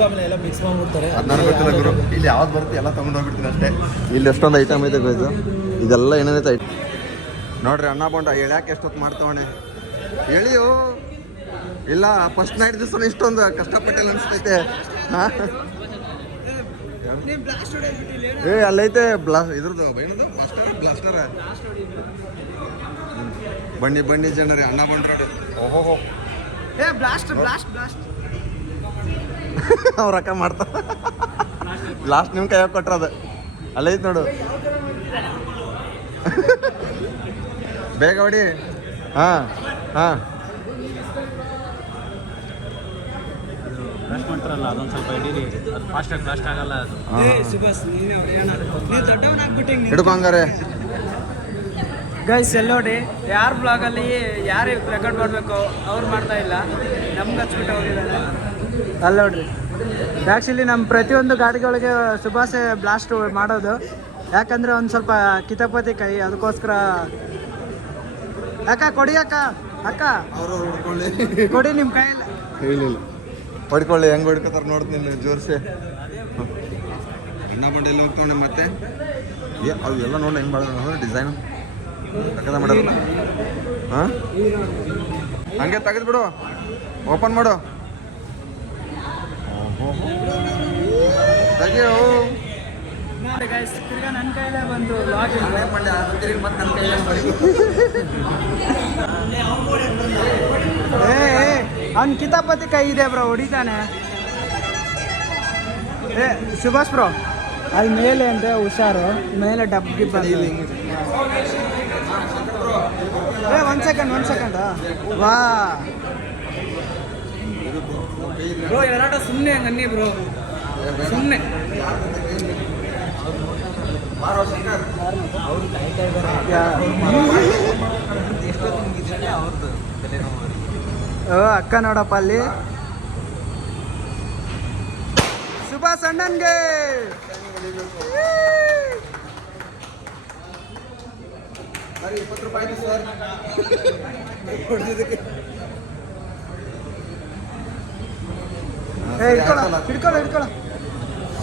ಆಮೇಲೆ ಎಲ್ಲ ಮಿಕ್ಸ್ ಮಾಡ್ಬಿಡ್ತಾರೆ. ಅದು ನನಗೆ ಗೊತ್ತಿಲ್ಲ ಗುರು. ಇಲ್ಲಿ ಯಾವ್ದು ಬರುತ್ತೆ ಎಲ್ಲ ತೊಗೊಂಡು ಹೋಗ್ಬಿಡ್ತೀನಿ ಅಷ್ಟೇ. ಇಲ್ಲಿ ಎಷ್ಟೊಂದು ಐಟಮ್ ಇದೆ ಇದು ಇದೆಲ್ಲ ಏನೇನೈತೆ ಐಟಮ್ ನೋಡ್ರಿ. ಅಣ್ಣ ಬಂಡ ಎಳ್ಯಾಕೆ ಎಷ್ಟೊತ್ತು ಮಾಡ್ತಾವಣೆ ಎಳಿಯೋ ಇಲ್ಲ. ಫಸ್ಟ್ ನೈಟ್ ದಿವಸ ಇಷ್ಟೊಂದು ಕಷ್ಟಪಟ್ಟೆಲ್ಲ ಅನಿಸ್ತೈತೆ. ಹಾಂ ಅಲ್ಲೈತೆ ಇದ್ರದ್ದು ಏನದು ಬ್ಲಾಸ್ಟರ ಬನ್ನಿ ಜನರಿ ಅಣ್ಣ ಬಂಡ್ರಾಡು. ಓಹೋ ಅವ್ರ ಅಕ್ಕ ಮಾಡ್ತಾರ ಲಾಸ್ಟ್ ನಿಮ್ಮ ಕೈಯಾಗ ಕೊಟ್ರದ ಅಲ್ಲೈತೆ ನೋಡು. ಬೇಗ ಹೊಡಿ. ಹಾಂ ಬ್ಲಾಸ್ಟ್ ಮಾಡ್ತಾರಲ್ಲ ಅದೊಂದು ಸ್ವಲ್ಪ ಹಿಡೀರಿ. ಅದು ಫಾಸ್ಟಾಗಿ ಬ್ಲಾಸ್ಟ್ ಆಗಲ್ಲ ಅದು. ಹಿಡ್ಕೊ ಹಂಗಾರೆ ಗೈಸ್ ಎಲ್ಲ ನೋಡಿ ಯಾರ ಬ್ಲಾಗಲ್ಲಿ ಯಾರು ರೆಕಾರ್ಡ್ ಮಾಡಬೇಕು ಅವ್ರು ಮಾಡ್ತಾ ಇಲ್ಲ, ನಮ್ಗೆ ಹಚ್ಬಿಟ್ಟು ಹೋಗಿದ್ದಾರೆ. ಅಲ್ಲಿ ನೋಡ್ರಿ ಆ್ಯಕ್ಚುಲಿ ನಮ್ಮ ಪ್ರತಿಯೊಂದು ಗಾಡಿಗಳಿಗೆ ಸುಭಾಷೆ ಬ್ಲಾಸ್ಟ್ ಮಾಡೋದು. ಯಾಕಂದರೆ ಒಂದು ಸ್ವಲ್ಪ ಕಿತಾಪತಿ ಕೈ, ಅದಕ್ಕೋಸ್ಕರ. ಅಕ್ಕ ಕೊಡಿ ಅಕ್ಕ ಅವರು ಹೊಡ್ಕೊಳ್ಳಿ ಕೊಡಿ ನಿಮ್ಮ ಕೈಯಲ್ಲಿ. ಇಲ್ಲ ಹೊಡ್ಕೊಳ್ಳಿ ಹೆಂಗೆ ಹೊಡ್ಕೋತಾರೆ ನೋಡ್ತೀನಿ ಜೋರ್ಸೆ. ಅಣ್ಣ ಬಂಡೆಯಲ್ಲಿ ಹೋಗ್ತವಣೆ ಮತ್ತೆ ಅವು ಎಲ್ಲ ನೋಡಿ ಹೆಂಗೆ ಮಾಡೋದು ಡಿಸೈನು ತಗದ ಮಾಡೋಲ್ಲ. ಹಾಂ ಹಂಗೆ ತೆಗೆದ್ಬಿಡು, ಓಪನ್ ಮಾಡು. ತೆಗಿಯೋ ತಿರ್ಗಾ ನನ್ನ ಕೈಲೇ ಬಂದು ಅವ್ನು ಕಿತಾಪತಿ ಕೈ ಇದೆ ಬ್ರೋ, ಹೊಡಿತಾನೆ. ಸುಭಾಷ್ ಬ್ರೋ ಅಲ್ಲಿ ಮೇಲೆ ಅಂದರೆ ಹುಷಾರು, ಮೇಲೆ ಡಬ್ಗಿ ಬಂದಿಲ್ಲ. ಒಂದು ಸೆಕೆಂಡ್ ವಾ ಬ್ರೋ ಎಲ್ಲಾಟ ಸುಮ್ಮನೆ ಹಂಗನ್ನಿ ಬ್ರೋ, ಸುಮ್ಮನೆ ಅಕ್ಕ ನೋಡಪ್ಪ ಅಲ್ಲಿ ಸುಭಾಷ್ ಅಣ್ಣನ್ಗೆ. ₹20 ಸರ್ ಹಿಡ್ಕೊಳ್ಳ.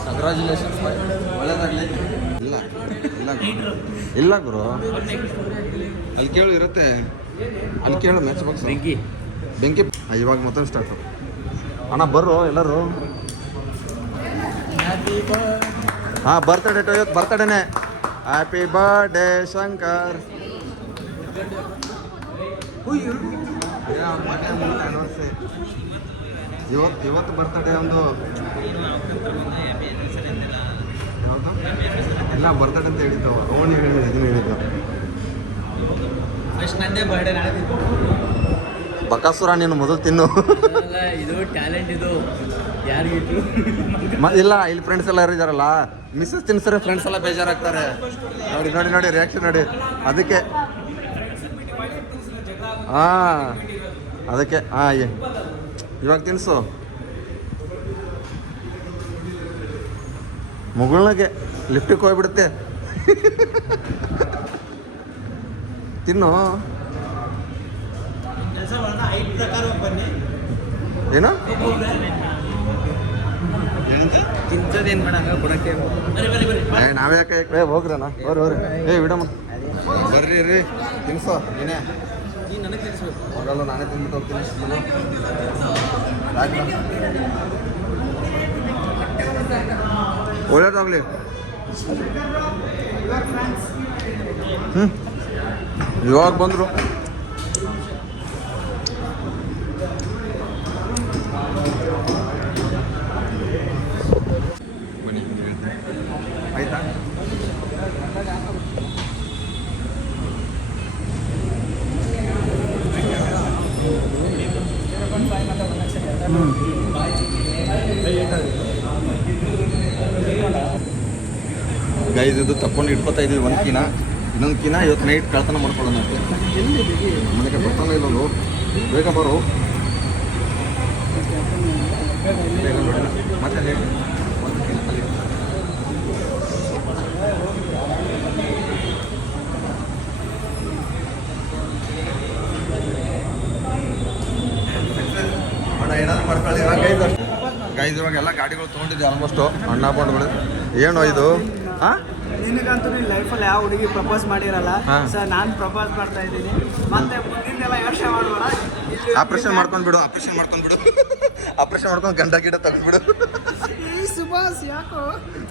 ಕಂಗ್ರ್ಯಾಚುಲೇಷನ್ಸ್, ಒಳ್ಳೇದಾಗಲಿ. ಇಲ್ಲ ಗುರು ಅಲ್ಲಿ ಕೇಳು ಇರುತ್ತೆ, ಅಲ್ಲಿ ಕೇಳು ಮ್ಯಾಚ್ ಬಾಕ್ಸ್ ಬೆಂಕಿ. ಇವಾಗ ಮತ್ತೊಂದು ಸ್ಟಾರ್ಟು. ಅಣ್ಣ ಬರ್ರು ಎಲ್ಲರೂ. ಹಾಂ ಬರ್ತಡೇ ಇವತ್ತು ಬರ್ತಡೇನೆ. Happy birthday Shankar. ಇವತ್ತು ಬರ್ತಡೇ ಒಂದು ಯಾವುದು ಇಲ್ಲ ಬರ್ತಡೇ ಅಂತ ಹೇಳಿದ್ದು ಅವನು ಹೇಳಿದ್ದು, ಇದನ್ನು ಹೇಳಿದ್ದು. ಬಕಾಸುರ ನೀನು ಮೊದಲು ತಿನ್ನು. ಇದು ಟ್ಯಾಲೆಂಟ್, ಇದು ಯಾರಿಗಿಟ್ಟು ಇಲ್ಲ ಇಲ್ಲಿ ಫ್ರೆಂಡ್ಸ್ ಎಲ್ಲ ಇದ್ದಾರಲ್ಲ, ಮಿಸ್ಸಸ್ ತಿನ್ಸರೆ ಫ್ರೆಂಡ್ಸ್ ಎಲ್ಲ ಬೇಜಾರಾಗ್ತಾರೆ. ನೋಡಿ ರಿಯಾಕ್ಷನ್ ನೋಡಿ. ಅದಕ್ಕೆ ಅದಕ್ಕೆ ಇವಾಗ ತಿನ್ಸು ಮುಗುಳ್ನಾಗೆ ಲಿಫ್ಟಿಗೆ ಹೋಗ್ಬಿಡುತ್ತೆ. ತಿನ್ನು. ಏನು ತಿಂತದೇನು ಮಾಡಂಗ ಕೊಡಕ್ಕೆ ನಾವೇ ಯಾಕೆ ಹೋಗ್ರಣ್ಣ ಅವ್ರಿ ವಿಡ ಬರ್ರಿ ತಿನ್ಸೋ ನೀನೇ ಆಗಲ್ಲ, ನಾನೇ ತಿಂದ್ಬಿಟ್ಟು ಹೋಗ್ತೀನಿ. ಒಳ್ಳೇದಾಗಲಿ. ಇವಾಗ ಬಂದರು. ಬನ್ನಿ ಆಯ್ತಾ? ಗೈಸ್ ಇದು ತಕೊಂಡು ಇಟ್ಕೊತಾ ಇದೀವಿ ಒಂದು ಕಿನ. ಇನ್ನೊಂದು ಕಿನ ಇವತ್ತು ನೈಟ್ ಕಳ್ತನ ಮಾಡ್ಕೊಳ್ಳೋಣ ಅಂತ. ಮನೆಗೆ ಬರ್ತಾನೆ ಇಲ್ಲೊಂದು. ಬೇಗ ಬರು. ಬೇಗ ನೋಡಿ ಮತ್ತೆ ಹೇಳಿ. ಏನಾದ್ರು ಮಾಡ್ಕೊಳ್ಳಿ. ಗೈಸ್ ಇವಾಗ ಎಲ್ಲ ಗಾಡಿಗಳು ತೊಗೊಂಡಿದ್ದೆ ಆಲ್ಮೋಸ್ಟು. ಅಣ್ಣ ಬಂಡ್ಗಳು ಏನು ಇದು? ಹಾಂ, ನಿನಗಂತೂ ನೀನು ಲೈಫಲ್ಲಿ ಯಾವ ಹುಡುಗಿ ಪ್ರಪೋಸ್ ಮಾಡಿರಲ್ಲ ಸರ್, ನಾನು ಪ್ರಪೋಸ್ ಮಾಡ್ತಾ ಇದ್ದೀನಿ. ಮತ್ತೆ ಮುಂದಿನೆಲ್ಲ ಯೋಚನೆ ಮಾಡಬೇಡ. ಆಪ್ರೇಷನ್ ಮಾಡ್ಕೊಂಡ್ಬಿಡು. ಆಪ್ರೇಷನ್ ಮಾಡ್ಕೊಂಡು ಗಂಡ ಗಿಡ ತೆಗೆದ್ಬಿಡು. ಸುಭಾಷ್ ಯಾಕೋ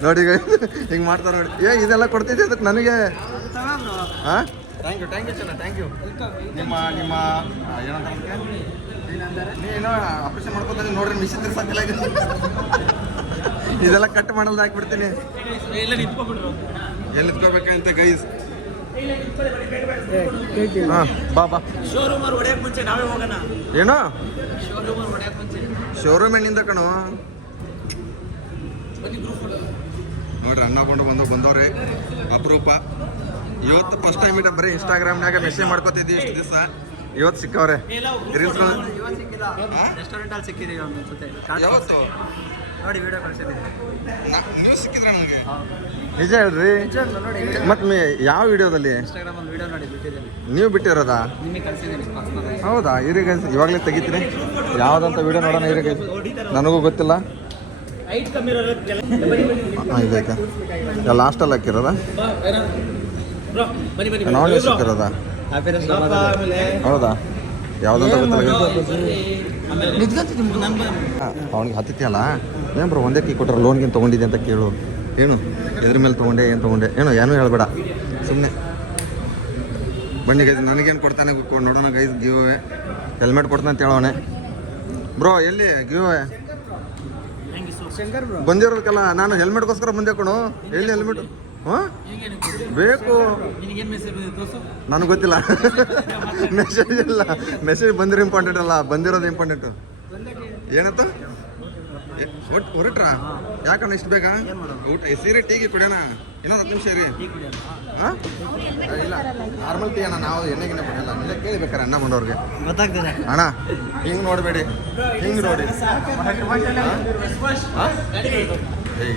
ನೋಡಿ ಹಿಂಗೆ ಮಾಡ್ತಾರೆ ನೋಡಿ. ಇದೆಲ್ಲ ಕೊಡ್ತಿದ್ದೆ ಅದಕ್ಕೆ ನನಗೆ. ಹಾಂ, ಥ್ಯಾಂಕ್ ಯು ಥ್ಯಾಂಕ್ ಯು. ನಿಮ್ಮ ನೀನು ಆಪ್ರೇಷನ್ ಮಾಡ್ಕೊತಾನೆ ನೋಡ್ರಿ, ಮಿಷಿನ್ ತಿರ್ಸಕ್ಕಿಲ್ಲ. ಇದೆಲ್ಲ ಕಟ್ ಮಾಡಲ್ದು ಹಾಕ್ಬಿಡ್ತೀನಿ. ಎಲ್ಲಿ ನಿಂತ್ಕೋಬೇಕಂತ ಗೈಸ್? ಹಾಂ, ಬಾ. ಏನು ಶೋರೂಮ್ ಎಣ್ಣಿಂದ ಕಣೋ? ನೋಡ್ರಿ ಅಣ್ಣ ಬಂದವ್ರೆ ಅಪರೂಪ. ಇವತ್ತು ಫಸ್ಟ್ ಟೈಮ್ ಇಟ್ಟ ಬರೀ ಇನ್ಸ್ಟಾಗ್ರಾಮ್ನಾಗ ಮೆಸೇಜ್ ಮಾಡ್ಕೋತಿದ್ವಿ ಇಷ್ಟು ದಿವಸ. ಇವತ್ತು ಸಿಕ್ಕವ್ರೆ ರೀಲ್ಸ್. ರೆಸ್ಟೋರೆಂಟಲ್ಲಿ ಸಿಕ್ಕಿದ್ದೀವಿ ಅನ್ಸುತ್ತೆ. ಯಾವತ್ತು ನೋಡಿ ವಿಡಿಯೋ ಕಳಿಸಿದ್ದೀನಿ. ನೀವು ಸಿಕ್ಕಿದ್ರೆ ನನಗೆ ನಿಜ ಹೇಳ್ರಿ. ಮತ್ತೆ ಯಾವ ವಿಡಿಯೋದಲ್ಲಿ? ಇನ್ಸ್ಟಾಗ್ರಾಮಲ್ಲಿ ವಿಡಿಯೋ ನೋಡಿ ಬಿಟ್ಟಿದ್ದೀನಿ. ನೀವು ಬಿಟ್ಟಿರೋದಾ? ನಿಮಗೆ ಕಳಿಸಿದ್ದೀನಿ. ಹೌದಾ? ಇರೀಗ ಇವಾಗಲೇ ತೆಗಿತೀನಿ. ಯಾವುದಂತ ವಿಡಿಯೋ ನೋಡೋಣ ಇರೀಗ. ನನಗೂ ಗೊತ್ತಿಲ್ಲ. ಹಾಂ, ಇದೈತೆ. ಲಾಸ್ಟಲ್ಲಿ ಹಾಕಿರೋದಾ? ನಾವು ಸಿಕ್ಕಿರೋದಾ? ಹೌದಾ? ಯಾವುದಂತ ಗೊತ್ತಿಲ್ಲ. ಅವ್ನಿಗೆ ಹತ್ತಿತ್ಯಲ್ಲ ಏನು ಬ್ರೋ ಒಂದೇ ಕೀ ಕೊಟ್ಟರೆ ಲೋನ್ಗೇನು ತೊಗೊಂಡಿದ್ದೆ ಅಂತ ಕೇಳು. ಏನು ಎದ್ರ ಮೇಲೆ ತೊಗೊಂಡೆ, ಏನು ತೊಗೊಂಡೆ, ಏನೂ ಹೇಳ್ಬೇಡ ಸುಮ್ಮನೆ. ಬನ್ನಿ ಗೈಸ್, ನನಗೇನು ಕೊಡ್ತಾನೆ ನೋಡೋಣ ಗೈಸ್. ಗಿವ್ ಅವೇ ಹೆಲ್ಮೆಟ್ ಕೊಡ್ತಾನೆ ಅಂತ ಹೇಳೋನೆ. ಬ್ರೋ ಎಲ್ಲಿ ಗಿವ್ ಅವೇ ಬಂದಿರೋದಕ್ಕೆಲ್ಲ? ನಾನು ಹೆಲ್ಮೆಟ್ಗೋಸ್ಕರ ಬಂದೆ ಕಣು. ಎಲ್ಲಿ ಹೆಲ್ಮೆಟ್? ಹಾಂ, ಬೇಕು. ನನಗೆ ಗೊತ್ತಿಲ್ಲ. ಮೆಸೇಜ್ ಇಲ್ಲ. ಮೆಸೇಜ್ ಬಂದಿರೋ ಇಂಪಾರ್ಟೆಂಟ್ ಅಲ್ಲ, ಬಂದಿರೋದು ಇಂಪಾರ್ಟೆಂಟು. ಏನಂತ ಹೊರಟ್ರಾ? ಯಾಕಣ್ಣ ಇಷ್ಟು ಬೇಗ ಊಟ? ಸೀರೆ ಟೀಗೆ ಕುಡಿಯೋಣ. ಇನ್ನೊಂದು 10 ನಿಮಿಷ ಇರಿ. ಹಾಂ, ಇಲ್ಲ ನಾರ್ಮಲ್ ಟೀ ಅಣ್ಣ. ನಾವು ಎಣ್ಣೆಗಿನ್ನ ಕುಡಿಯಲ್ಲ. ನಿಜ ಕೇಳಿಬೇಕಾರೆ ಅಣ್ಣ ಬಂದವ್ರಿಗೆ ಗೊತ್ತಾಗ್ತದೆ ಅಣ್ಣ. ಹಿಂಗೆ ನೋಡಬೇಡಿ, ಹಿಂಗೆ ನೋಡಿ.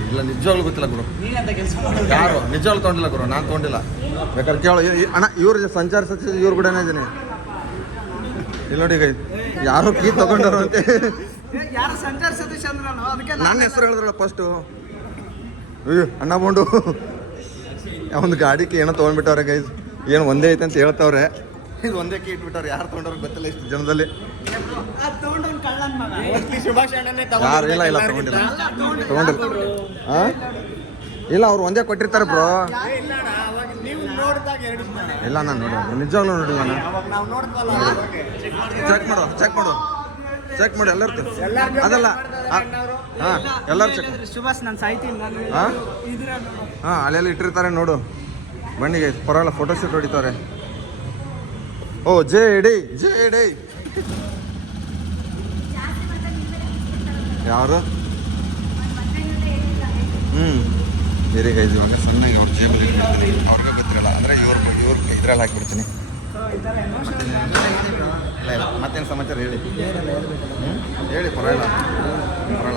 ಇಲ್ಲ ನಿಜವಾಗ್ಲೂ ಗೊತ್ತಿಲ್ಲ ಗುರು. ಯಾರು ನಿಜವಾಗ್ಲೂ ತೊಗೊಂಡಿಲ್ಲ ಗುರು. ನಾನು ತೊಗೊಂಡಿಲ್ಲ. ಬೇಕಾದ್ರೆ ಕೇಳೋ ಅಣ್ಣ. ಇವ್ರು ಸಂಚಾರ ಸಚಿವ ಇವ್ರು ಕೂಡ ಇದ್ದೀನಿ. ಇಲ್ಲಿ ನೋಡಿ ಗೈ, ಯಾರು ಕೀ ತಗೊಂಡರು ಅಂತೆ. ನನ್ನ ಹೆಸರು ಹೇಳಿದ್ರಲ್ಲ ಫಸ್ಟು. ಅಣ್ಣ ಬೋಂಡು ಒಂದು ಗಾಡಿಗೆ ಏನೋ ತೊಗೊಂಡ್ಬಿಟ್ಟವ್ರೆ ಗೈಸ್. ಏನು ಒಂದೇ ಐತೆ ಅಂತ ಹೇಳ್ತವ್ರೆ. ಇದು ಒಂದೇ ಕೀ ಇಟ್ಬಿಟ್ಟವ್ರೆ. ಯಾರು ತೊಗೊಂಡವ್ರಿಗೆ ಗೊತ್ತಿಲ್ಲ ಇಷ್ಟು ಜನದಲ್ಲಿ. ಯಾರು ಇಲ್ಲ ತೊಗೊಂಡಿಲ್ಲ. ಹಾಂ, ಇಲ್ಲ ಅವ್ರು ಒಂದೇ ಕೊಟ್ಟಿರ್ತಾರೆ ಬ್ರೋ. ಇಲ್ಲ ನಾನು ನೋಡಿ, ನಿಜವಾಗ್ಲೂ ನೋಡಿಲ್ಲ ನಾನು. ಚೆಕ್ ಮಾಡು ಎಲ್ಲರೂ. ಅದಲ್ಲ, ಹಾಂ ಎಲ್ಲರೂ ಚೆಕ್. ಸುಭಾಷ್ ನಾನು ಸಾಯ್ತೀನಿ. ಹಾಂ ಅಲ್ಲೆಲ್ಲ ಇಟ್ಟಿರ್ತಾರೆ ನೋಡು. ಬನ್ನಿಗೆ ಪರವಾಗಿಲ್ಲ, ಫೋಟೋಶೂಟ್ ಹೊಡಿತಾರೆ. ಓ ಜೆ ಡಿ ಯಾರು? ಬೇರೆ ಗೈಸ್ ಇವಾಗ ಸಣ್ಣಗೆ ಅವ್ರ ಜೇಬಲ್ಲಿ ಇಟ್ಬಿಡ್ತೀನಿ. ಅವ್ರಿಗೆ ಗೊತ್ತಿರಲ್ಲ ಅಂದರೆ ಇವ್ರ ಇದ್ರಲ್ಲಿ ಹಾಕಿಬಿಡ್ತೀನಿ. ಇಲ್ಲ ಮತ್ತೇನು ಸಮಾಚಾರ ಹೇಳಿ. ಹೇಳಿ ಪರವಾಗಿಲ್ಲ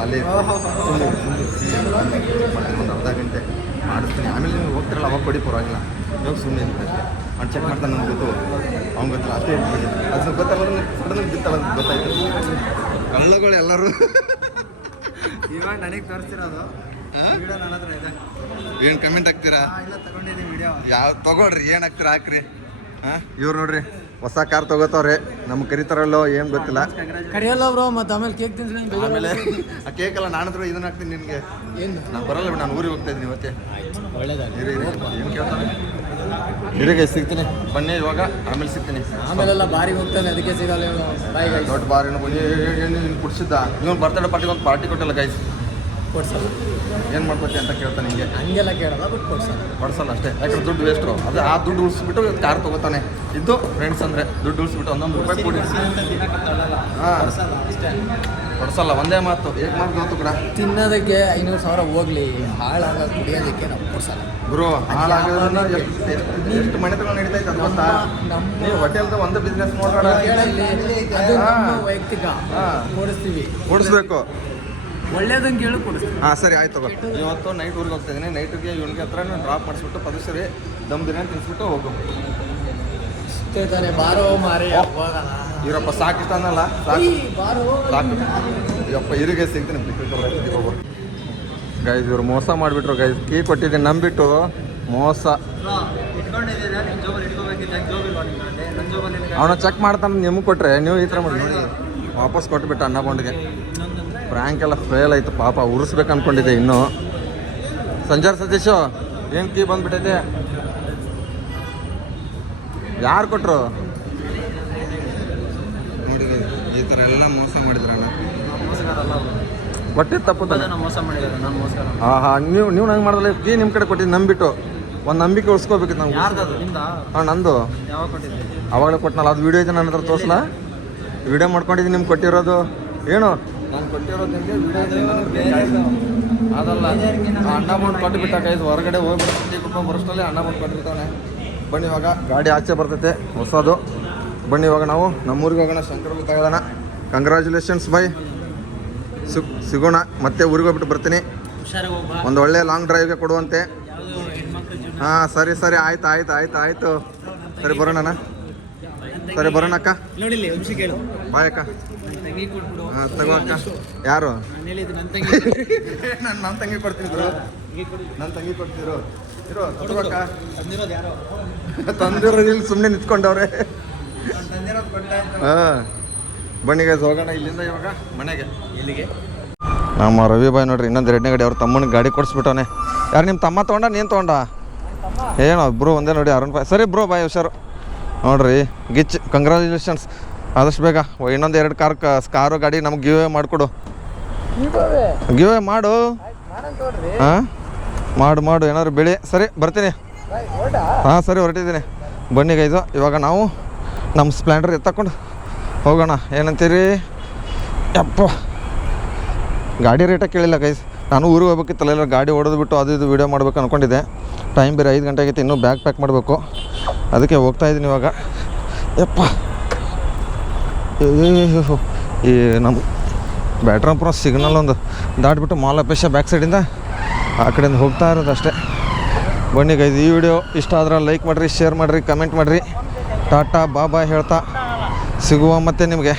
ಅಲ್ಲಿ ಒಂದು ಅರ್ಧ ಗಂಟೆ ಮಾಡಿಸ್ತೀನಿ. ಆಮೇಲೆ ನೀವು ಹೋಗ್ತಿರಲ್ಲ ಅವಾಗ ಕೊಡಿ, ಪರವಾಗಿಲ್ಲ. ಇವಾಗ ಸುಮ್ಮನೆ ಅಷ್ಟೇ. ಅವ್ನು ಚೆಕ್ ಮಾಡ್ತಾನೆ, ನನಗೆ ಗೊತ್ತು. ಅವ್ನು ಗೊತ್ತಿಲ್ಲ ಅಷ್ಟೇ. ಅದು ಗೊತ್ತಲ್ಲ, ಸಡನ್ ಬಿತ್ತಲ್ಲ ಗೊತ್ತಾಯ್ತು. ಕಳ್ಳಗಳು ಎಲ್ಲರೂ ಇವಾಗ ನನಗೆ ತೋರಿಸ್ತಿರೋದು. ಏನು ಕಮೆಂಟ್ ಹಾಕ್ತೀರಾ? ಇಲ್ಲ ತಗೊಂಡಿದ್ದೀನಿ ವಿಡಿಯೋ. ಯಾವ ತಗೊಳ್ರಿ, ಏನು ಹಾಕ್ತೀರಾ ಹಾಕ್ರಿ. ಹಾಂ, ಇವ್ರು ನೋಡ್ರಿ ಹೊಸ ಕಾರ್ ತಗೋತವ್ರೆ ನಮ್ಗೆ ಕರಿತಾರಲ್ಲೋ ಏನು ಗೊತ್ತಿಲ್ಲ. ಕರಿಯಲ್ಲ ಬ್ರೋ, ಮತ್ತೆ ಆಮೇಲೆ ಕೇಕ್ ತಿನ್ಸಿ. ಆಮೇಲೆ ಆ ಕೇಕ್ ಎಲ್ಲ ನಾನು ಹತ್ರ ಇದನ್ನ ಹಾಕ್ತೀನಿ ನಿನಗೆ. ಏನು ನಾನು ಬರಲ್ಲ ಬಿಡು, ನಾನು ಊರಿಗೆ ಹೋಗ್ತಾ ಇದ್ದೀನಿ ಇವತ್ತೇ. ಒಳ್ಳೇದಾಗಿ ಏನು ಕೇಳ್ತಾನೆ ಇರಿಗೆ ಸಿಗ್ತೀನಿ ಬನ್ನಿ ಇವಾಗ, ಆಮೇಲೆ ಸಿಗ್ತೀನಿ. ಆಮೇಲೆಲ್ಲ ಬಾರಿಗೆ ಹೋಗ್ತಾನೆ, ಅದಕ್ಕೆ ಸಿಗಲ್ಲ. ಬಾಯಿಗೆ ದೊಡ್ಡ ಬಾರಿನ ಬನ್ನಿ ನೀನು ಕುಡ್ಸಿದ್ದ. ಇವನು ಬರ್ತಡೇ ಪಾರ್ಟಿಗೆ ಒಂದು ಪಾರ್ಟಿ ಕೊಟ್ಟಲ್ಲ ಗೈಸ್. ಕೊಡ್ಸಲ್ಲ, ಏನು ಮಾಡ್ಕೊತಿ ಅಂತ ಕೇಳ್ತಾನೆ ಹಿಂಗೆ. ಹಂಗೆಲ್ಲ ಕೇಳಲ್ಲ, ಬಟ್ ಕೊಡ್ಸಲ್ಲ. ಕೊಡ್ಸಲ್ಲ ಅಷ್ಟೇ, ಯಾಕಂದ್ರೆ ದುಡ್ಡು ವೇಸ್ಟು. ಅದು ಆ ದುಡ್ಡು ಉಳಿಸ್ಬಿಟ್ಟು ಕಾರ್ ತೊಗೋತಾನೆ. ಇದ್ದು ಫ್ರೆಂಡ್ಸ್ ಅಂದರೆ ದುಡ್ಡು ಉಳಿಸ್ಬಿಟ್ಟು ₹1 ಕೊಡಿ. ಹಾಂ ಕೊಡ್ಸಲ್ಲ, ಒಂದೇ ಮಾತು. ಹೇಗೆ ಮಾಡ್ಬೋದು ಕೂಡ ತಿನ್ನೋದಕ್ಕೆ 500,000 ಹೋಗ್ಲಿ, ಹಾಳಾಗ ಕುಡಿಯೋದಕ್ಕೆ ನಾವು ಕೊಡ್ಸಲ್ಲ ಗುರು. ಹಾಳಾಗೋದ್ರಿಂದ ಎಷ್ಟು ಮನೆತಗಳು ನಡೀತೈತೆ ಅದು ಗೊತ್ತಾ? ನೀವು ಹೋಟೆಲ್ದು ಒಂದು ಬಿಸ್ನೆಸ್ ನೋಡೋಣ, ಅದು ನಮ್ಮ ವೈಯಕ್ತಿಕ ಕೊಡಿಸ್ತೀವಿ, ಕೊಡಿಸ್ಬೇಕು. ಒಳ್ಳೇದಂಗೆ ಹೇಳು ಕೊಡಿಸ್ತೀವಿ. ಹಾಂ ಸರಿ ಆಯ್ತು ತಗೋ. ಇವತ್ತು ನೈಟ್ ಊರಿಗೆ ಹೋಗ್ತಾ ಇದ್ದೀನಿ. ನೈಟಿಗೆ ಇವನಿಗೆ ಹತ್ರ ಡ್ರಾಪ್ ಮಾಡಿಸ್ಬಿಟ್ಟು ಪದಸರಿ ದಮ್ ಬಿರಿಯಾನಿ ತಿನ್ಸ್ಬಿಟ್ಟು ಹೋಗು. ಇಷ್ಟೇ ತಾನೆ, ಬಾರೋ ಮಾರಿ ಹೋಗೋಣ. ಇವರಪ್ಪ ಸಾಕಿಷ್ಟ ಅನ್ನಲ್ಲ, ಸಾಕು ಬಾರೋ ಸಾಕು. ಇವಪ್ಪ ಇರಿಗೆ ಸಿಗ್ತೀನಿ ಹೋಗು. ಗೈಸ್ ಇವ್ರು ಮೋಸ ಮಾಡಿಬಿಟ್ರು ಗೈಸ್. ಕೀ ಕೊಟ್ಟಿದ್ದೀನಿ ನಂಬಿಟ್ಟು ಮೋಸ. ಅವನ ಚೆಕ್ ಮಾಡ್ತಾನೆ, ನಿಮ್ಗೆ ಕೊಟ್ಟರೆ ನೀವು ಈ ಥರ ಮಾಡಿ ನೋಡಿ. ವಾಪಸ್ ಕೊಟ್ಬಿಟ್ಟು ಅಣ್ಣ ಕೊಂಡಿಗೆ. ಪ್ರ್ಯಾಂಕ್ ಎಲ್ಲ ಫೇಲ್ ಆಯಿತು ಪಾಪ. ಉರಿಸ್ಬೇಕು ಅಂದ್ಕೊಂಡಿದ್ದೆ ಇನ್ನೂ. ಸಂಜಾರ್ ಸತೀಶು ಏನು ಕೀ ಬಂದ್ಬಿಟ್ಟೈತೆ? ಯಾರು ಕೊಟ್ಟರು ನೋಡಿ? ಈ ಥರ ಎಲ್ಲ ಮೋಸ ಮಾಡಿದ್ರಣ್ಣ. ಕೊಟ್ಟಿದ್ದು ತಪ್ಪು ತಾನೆ. ಮೋಸ ಮಾಡಿದ್ದಾರೆ, ನಾನು ಮೋಸ. ಹಾಂ ಹಾಂ, ನೀವು ನಂಗೆ ಮಾಡಿದ್ರೆ ಕೀ ನಿಮ್ಮ ಕಡೆ ಕೊಟ್ಟಿದ್ದು ನಂಬಿಟ್ಟು. ಒಂದು ನಂಬಿಕೆ ಉಳಿಸ್ಕೋಬೇಕಿತ್ತು ನಾವು. ಯಾರ್ದು ನಿಮ್ದಾ? ಹಾಂ ನಂದು. ಯಾವಾಗ ಕೊಟ್ಟಿದ್ದೆ? ಅವಾಗಲೇ ಕೊಟ್ಟನಲ್ಲ, ಅದು ವೀಡಿಯೋ ಇದೆ ನನ್ನ ಹತ್ರ. ತೋರಿಸಲ ವೀಡಿಯೋ ಮಾಡ್ಕೊಂಡಿದ್ದೀನಿ ನಿಮ್ಗೆ ಕೊಟ್ಟಿರೋದು. ಏನು ನಾನು ಕೊಟ್ಟಿರೋದು ನಿಮಗೆ ವೀಡಿಯೋ ಅದಲ್ಲ. ಅಣ್ಣ ಬಂದು ಕೊಟ್ಟುಬಿಟ್ಟ ಗೈಸ್. ಹೊರಗಡೆ ಹೋಗ್ಬಿಟ್ಟು ಬರೋಷ್ಟಲ್ಲೇ ಅಣ್ಣ ಬಂದು ಕೊಟ್ಬಿಡ್ತಾನೆ. ಬನ್ನಿ ಇವಾಗ ಗಾಡಿ ಆಚೆ ಬರ್ತೈತೆ ಹೊಸದು. ಬನ್ನಿ ಇವಾಗ ನಾವು ನಮ್ಮೂರಿಗೆ ಹೋಗೋಣ, ಶಂಕರಲ್ಲಿ ತಗೊಳ್ಳೋಣ. Congratulations by. ಸಿಗೋಣ ಮತ್ತೆ. ಊರಿಗೆ ಹೋಗ್ಬಿಟ್ಟು ಬರ್ತೀನಿ. ಒಂದು ಒಳ್ಳೆ ಲಾಂಗ್ ಡ್ರೈವ್ಗೆ ಕೊಡುವಂತೆ. ಹಾಂ ಸರಿ ಸರಿ, ಆಯ್ತು ಆಯ್ತು ಆಯ್ತು ಆಯಿತು. ಸರಿ ಬರೋಣ. ಸರಿ ಬರೋಣ ಅಕ್ಕ. ನೋಡಿಲ್ಲ ವಂಶಿ ಕೇಳು. ಬಾಯ್ ಅಕ್ಕ. ತಂಗಿ ಕೊಟ್ಬಿಡು. ಹಾಂ ತಗೋ ಅಕ್ಕ. ಯಾರು? ನಾನು ಹೇಳಿದ್ದು ನನ್ನ ತಂಗಿ. ನನ್ನ ತಂಗಿ ಕೊಡ್ತಿದ್ರು. ನನ್ನ ತಂಗಿ ಕೊಡ್ತಿದ್ರು. ಇರೋ ತಗೋ ಅಕ್ಕ. ತಂದಿರೋದು ಯಾರೋ ತಂದಿರೋ ಇಲ್ಲಿ ಸುಮ್ಮನೆ ನಿಂತ್ಕೊಂಡವ್ರೆ. ತಂದಿರೋದು ಕೊಟ್ಟೆ. ಹಾಂ ಬನ್ನಿ ಗೈಸ್ ಹೋಗೋಣ ಇಲ್ಲಿಂದ ಇವಾಗ ಮನೆಗೆ. ಎಲ್ಲಿಗೆ? ನಮ್ಮ ರವಿ ಬಾಯ್ ನೋಡ್ರಿ, ಇನ್ನೊಂದು 2ನೇ ಗಾಡಿ ಅವ್ರ ತಮ್ಮನಿಗೆ ಗಾಡಿ ಕೊಡಿಸ್ಬಿಟ್ಟವನೆ. ಯಾರು ನಿಮ್ಮ ತಮ್ಮ ತೊಗೊಂಡ ನೀನು ತೊಗೊಂಡ? ಏನೋ ಬ್ರೋ ಒಂದೇ ನೋಡಿ ಅರುಣ್ ಬಾಯ್. ಸರಿ ಬ್ರೋ ಬಾಯ್ ಹುಷಾರು. ನೋಡ್ರಿ ಗಿಚ್ ಕಂಗ್ರ್ಯಾಚುಲೇಷನ್ಸ್. ಆದಷ್ಟು ಬೇಗ ಇನ್ನೊಂದು 2 ಕಾರು ಗಾಡಿ ನಮ್ಗೆ ಗಿವ್ ಅವೇ ಮಾಡಿಕೊಡು. ಗಿವ್ ಅವೇ ಮಾಡು. ಹಾಂ ಮಾಡು ಏನಾದ್ರು ಬೆಳೆ. ಸರಿ ಬರ್ತೀನಿ. ಹಾಂ ಸರಿ ಹೊರಟಿದ್ದೀನಿ. ಬನ್ನಿ ಗೈಸು ಇವಾಗ ನಾವು ನಮ್ಮ ಸ್ಪ್ಲೆಂಡರ್ ಎತ್ತಕೊಂಡು ಹೋಗೋಣ. ಏನಂತೀರಿ? ಯಪ್ಪ ಗಾಡಿ ರೇಟ ಕೇಳಿಲ್ಲ ಗೈಸ್. ನಾನು ಊರಿಗೆ ಹೋಗ್ಬೇಕಿತ್ತಲ್ಲ, ಎಲ್ಲ ಗಾಡಿ ಹೊಡೆದ್ಬಿಟ್ಟು ಅದು ಇದು ವೀಡಿಯೋ ಮಾಡ್ಬೇಕು ಅಂದ್ಕೊಂಡಿದ್ದೆ. ಟೈಮ್ ಬೇರೆ 5 ಗಂಟೆ ಆಗಿತ್ತು, ಇನ್ನೂ ಬ್ಯಾಗ್ ಪ್ಯಾಕ್ ಮಾಡಬೇಕು. ಅದಕ್ಕೆ ಹೋಗ್ತಾಯಿದ್ದೀನಿ ಇವಾಗ. ಯಪ್ಪ ಈ ನಮ್ಮ ಬ್ಯಾಟ್ರಾಂಪುರ ಸಿಗ್ನಲ್ ಒಂದು ದಾಟ್ಬಿಟ್ಟು ಮಾಲಪೇಶ ಬ್ಯಾಕ್ ಸೈಡಿಂದ ಆ ಕಡೆಯಿಂದ ಹೋಗ್ತಾ ಇರೋದು ಅಷ್ಟೇ. ಬನ್ನಿ ಗೈಸ್, ಈ ವಿಡಿಯೋ ಇಷ್ಟ ಆದ್ರೆ ಲೈಕ್ ಮಾಡಿರಿ, ಶೇರ್ ಮಾಡಿರಿ, ಕಮೆಂಟ್ ಮಾಡಿರಿ. ಟಾಟಾ ಬಾಬಾ ಹೇಳ್ತಾ ಸಿಗುವ ಮತ್ತೆ ನಿಮಗೆ.